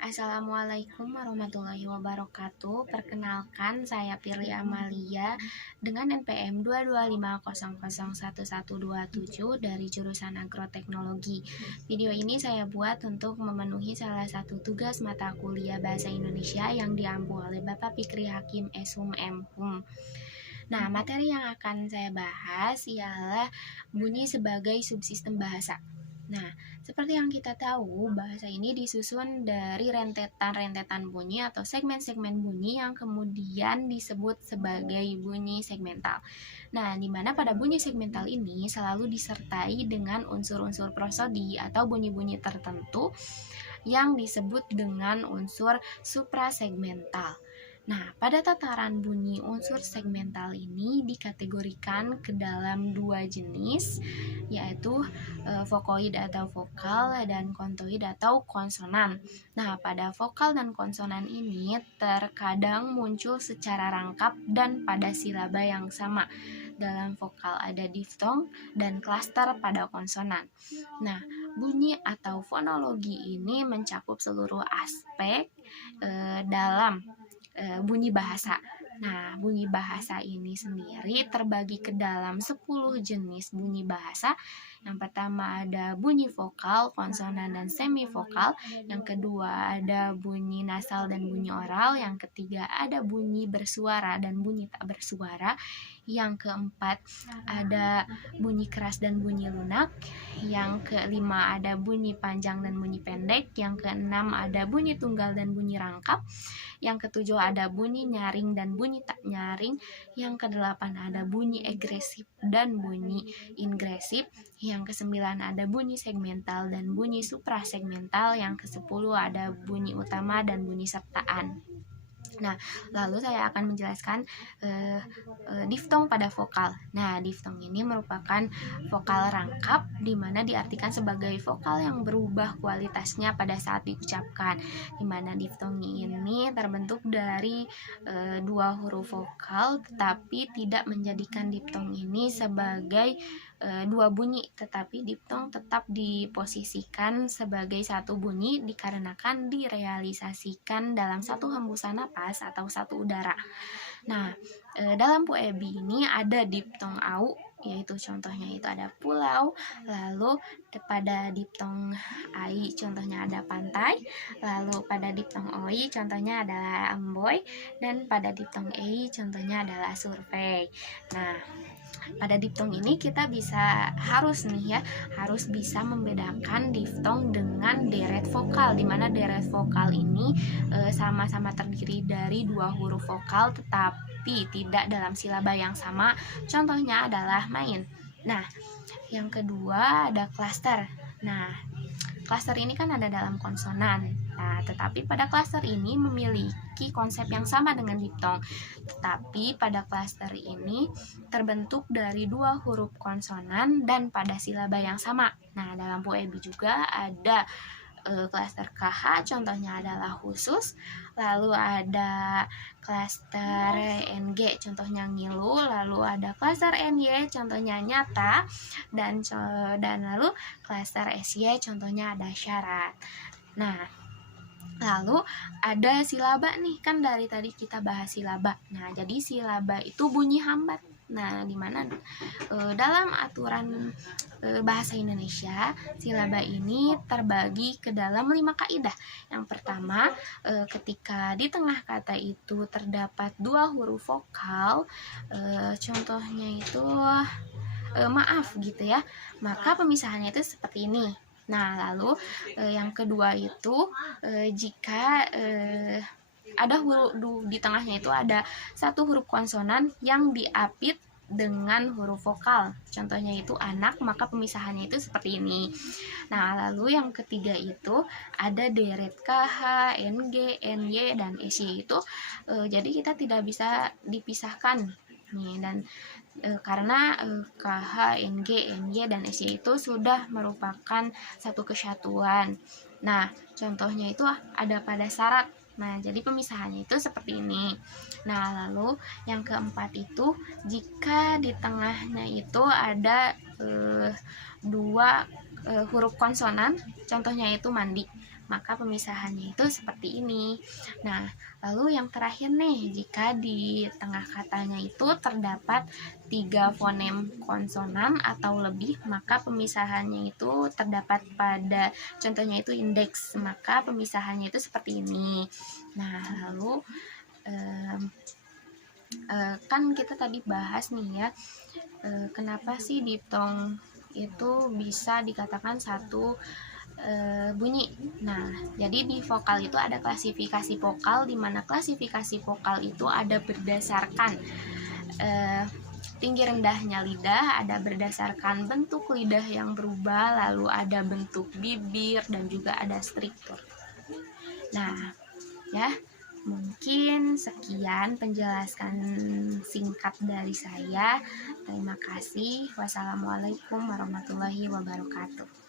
Assalamualaikum warahmatullahi wabarakatuh. Perkenalkan, saya Firly Amalia dengan NPM 225001127 dari jurusan Agroteknologi. Video ini saya buat untuk memenuhi salah satu tugas mata kuliah Bahasa Indonesia yang diampu oleh Bapak Fikri Hakim Shum M.Hum. Nah, materi yang akan saya bahas ialah bunyi sebagai subsistem bahasa. Nah, seperti yang kita tahu, bahasa ini disusun dari rentetan-rentetan bunyi atau segmen-segmen bunyi yang kemudian disebut sebagai bunyi segmental. Nah, di mana pada bunyi segmental ini selalu disertai dengan unsur-unsur prosodi atau bunyi-bunyi tertentu yang disebut dengan unsur suprasegmental. Nah, pada tataran bunyi unsur segmental ini dikategorikan ke dalam dua jenis, yaitu vokoid atau vokal dan kontoid atau konsonan. Nah, pada vokal dan konsonan ini terkadang muncul secara rangkap dan pada silaba yang sama. Dalam vokal ada diftong dan klaster pada konsonan. Nah, bunyi atau fonologi ini mencakup seluruh aspek dalam bunyi bahasa. Nah, bunyi bahasa ini sendiri terbagi ke dalam 10 jenis bunyi bahasa. Yang pertama ada bunyi vokal, konsonan, dan semivokal. Yang kedua ada bunyi nasal dan bunyi oral. Yang ketiga ada bunyi bersuara dan bunyi tak bersuara. Yang keempat ada bunyi keras dan bunyi lunak. Yang kelima ada bunyi panjang dan bunyi pendek. Yang keenam ada bunyi tunggal dan bunyi rangkap. Yang ketujuh ada bunyi nyaring dan bunyi tak nyaring. Yang kedelapan ada bunyi egresif dan bunyi ingresif. Yang kesembilan ada bunyi segmental dan bunyi suprasegmental. Yang kesepuluh ada bunyi utama dan bunyi sertaan. Nah, lalu saya akan menjelaskan diftong pada vokal. Nah, diftong ini merupakan vokal rangkap di mana diartikan sebagai vokal yang berubah kualitasnya pada saat diucapkan. Di mana diftong ini terbentuk dari dua huruf vokal tetapi tidak menjadikan diftong ini sebagai dua bunyi, tetapi diftong tetap diposisikan sebagai satu bunyi dikarenakan direalisasikan dalam satu hembusan napas atau satu udara. Nah, dalam puebi ini ada diftong au, yaitu contohnya itu ada pulau. Lalu pada diftong ai contohnya ada pantai. Lalu pada diftong oi contohnya adalah emboy. Dan pada diftong ei contohnya adalah survei. Nah, pada diftong ini kita harus bisa membedakan diftong dengan deret vokal, di mana deret vokal ini sama-sama terdiri dari dua huruf vokal tetapi tidak dalam silaba yang sama. Contohnya adalah main. Nah, yang kedua ada klaster. Nah, klaster ini kan ada dalam konsonan. Nah, tetapi pada klaster ini memiliki konsep yang sama dengan diftong. Tetapi pada klaster ini terbentuk dari dua huruf konsonan dan pada silaba yang sama. Nah, dalam puebi juga ada klaster KH, contohnya adalah khusus. Lalu ada klaster NG, contohnya ngilu. Lalu ada klaster NY, contohnya nyata. Dan lalu klaster SY, contohnya ada syarat. Nah, lalu ada silaba nih, kan dari tadi kita bahas silaba. Nah, jadi silaba itu bunyi hambat. Nah, dimana dalam aturan bahasa Indonesia, silaba ini terbagi ke dalam 5 kaidah. Yang pertama, ketika di tengah kata itu terdapat dua huruf vokal, contohnya itu maaf gitu ya, maka pemisahannya itu seperti ini. Nah, lalu yang kedua itu jika ada huruf di tengahnya itu ada satu huruf konsonan yang diapit dengan huruf vokal, contohnya itu anak, maka pemisahannya itu seperti ini. Nah, lalu yang ketiga itu ada deret KH, NG, NY, dan SY itu jadi kita tidak bisa dipisahkan nih, dan karena KH, NG, NY, dan SY itu sudah merupakan satu kesatuan. Nah, contohnya itu ada pada syarat. Nah, jadi pemisahannya itu seperti ini. Nah, lalu yang keempat itu jika di tengahnya itu ada dua huruf konsonan, contohnya itu mandi. maka pemisahannya itu seperti ini. Nah, lalu yang terakhir nih, jika di tengah katanya itu terdapat 3 fonem konsonan atau lebih, maka pemisahannya itu terdapat pada contohnya itu indeks, maka pemisahannya itu seperti ini. Nah, lalu kan kita tadi bahas nih ya, kenapa sih diftong itu bisa dikatakan satu bunyi. Nah, jadi di vokal itu ada klasifikasi vokal, di mana klasifikasi vokal itu ada berdasarkan tinggi rendahnya lidah, ada berdasarkan bentuk lidah yang berubah, lalu ada bentuk bibir dan juga ada struktur. Nah, ya, mungkin sekian penjelasan singkat dari saya. Terima kasih. Wassalamualaikum warahmatullahi wabarakatuh.